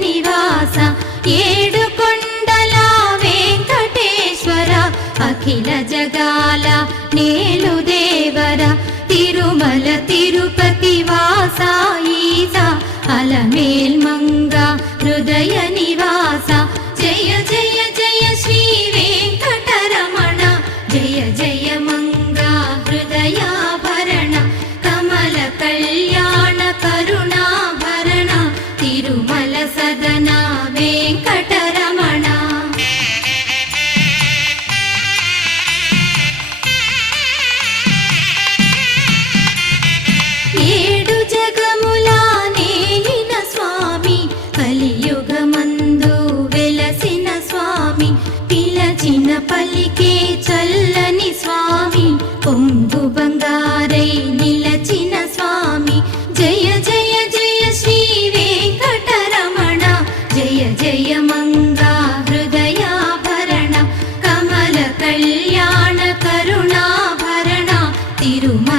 నివాస ఏడుకొండల వెంకటేశ్వర అఖిల జగాల నేలు దేవర తిరుమల తిరుపతి వాస ఈస అలమేల్ మంగ హృదయ నివాస జయ జయ జయ శ్రీ వెంకటరమణ జయ జయ మంగ హృదయాభరణ కమల కళ్యాణ కరుణాభరణ తిరుమల సదన వెంకటరమణ. ఏడు జగముల నేలిన స్వామి కలియుగమందు వెలసిన స్వామి పిలచిన పలికే చల్లని స్వామి పొంగు బంగారై నిలచిన స్వామి జయ జయ జయ శ్రీ వెంకటరమణ జయ జయ మంగా హృదయాభరణ కమల కళ్యాణ కరుణాభరణ తిరుమల